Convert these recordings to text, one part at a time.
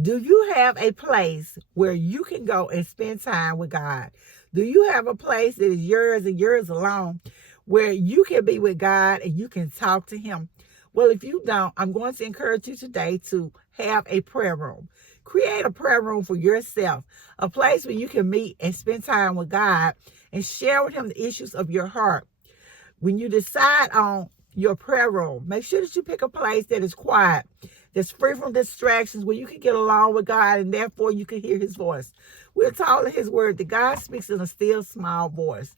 Do you have a place where you can go and spend time with God? Do you have a place that is yours and yours alone where you can be with God and you can talk to him? Well, if you don't, I'm going to encourage you today to have a prayer room. Create a prayer room for yourself, a place where you can meet and spend time with God and share with him the issues of your heart. When you decide on your prayer room, make sure that you pick a place that is quiet, that's free from distractions, where you can get along with God and therefore you can hear his voice. We're taught in his word that God speaks in a still small voice.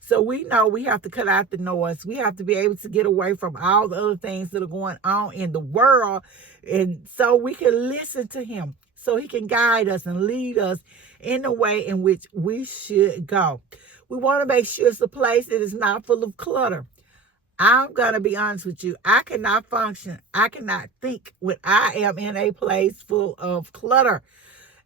So we know we have to cut out the noise. We have to be able to get away from all the other things that are going on in the world. And so we can listen to him, so he can guide us and lead us in the way in which we should go. We want to make sure it's a place that is not full of clutter. I'm going to be honest with you. I cannot function. I cannot think when I am in a place full of clutter.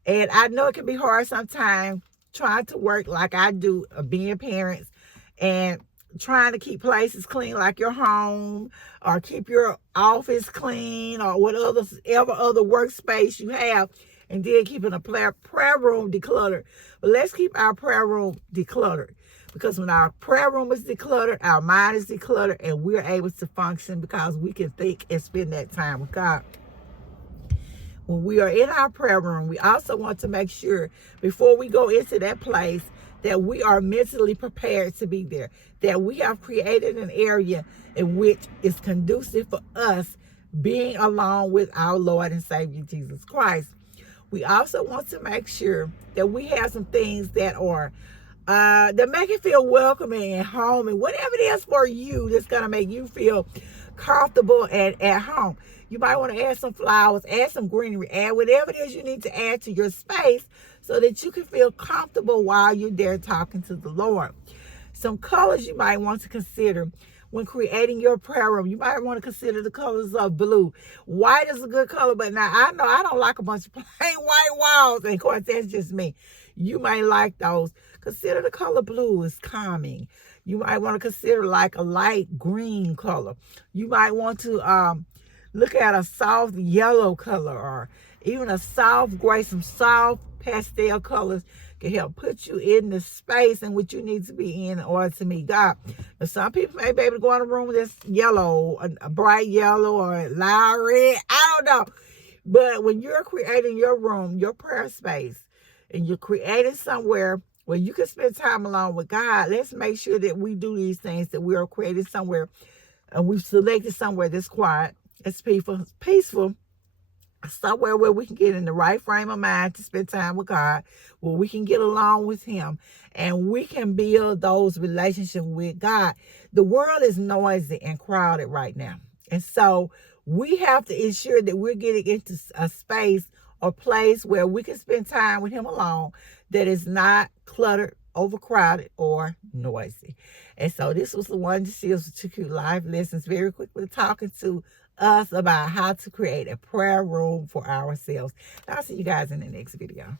And I know it can be hard sometimes trying to work like I do, being parents, and trying to keep places clean like your home, or keep your office clean, or whatever other workspace you have, and then keeping a prayer room decluttered. But let's keep our prayer room decluttered, because when our prayer room is decluttered, our mind is decluttered, and we're able to function because we can think and spend that time with God. When we are in our prayer room, we also want to make sure before we go into that place that we are mentally prepared to be there, that we have created an area in which is conducive for us being along with our Lord and Savior Jesus Christ. We also want to make sure that we have some things that are that make you feel welcoming and home, and whatever it is for you that's going to make you feel comfortable and at home. You might want to add some flowers, add some greenery, add whatever it is you need to add to your space so that you can feel comfortable while you're there talking to the Lord. Some colors you might want to consider when creating your prayer room. You might want to consider the colors of blue. White is a good color, but now I know I don't like a bunch of plain white walls, and of course that's just me. You might like those. Consider the color blue is calming. You might want to consider like a light green color. You might want to look at a soft yellow color, or even a soft gray. Some soft pastel colors can help put you in the space in which you need to be in order to meet God. Now, some people may be able to go in a room that's yellow, a bright yellow, or loud red. I don't know. But when you're creating your room, your prayer space, and you're creating somewhere where you can spend time alone with God, let's make sure that we do these things, that we are created somewhere, and we've selected somewhere that's quiet, it's peaceful, somewhere where we can get in the right frame of mind to spend time with God, where we can get along with him, and we can build those relationships with God. The world is noisy and crowded right now. And so we have to ensure that we're getting into a space or place where we can spend time with him alone, that is not cluttered, overcrowded, or noisy. And so this was the one that deals with 2 Cute Life Lessons, very quickly talking to us about how to create a prayer room for ourselves. I'll see you guys in the next video.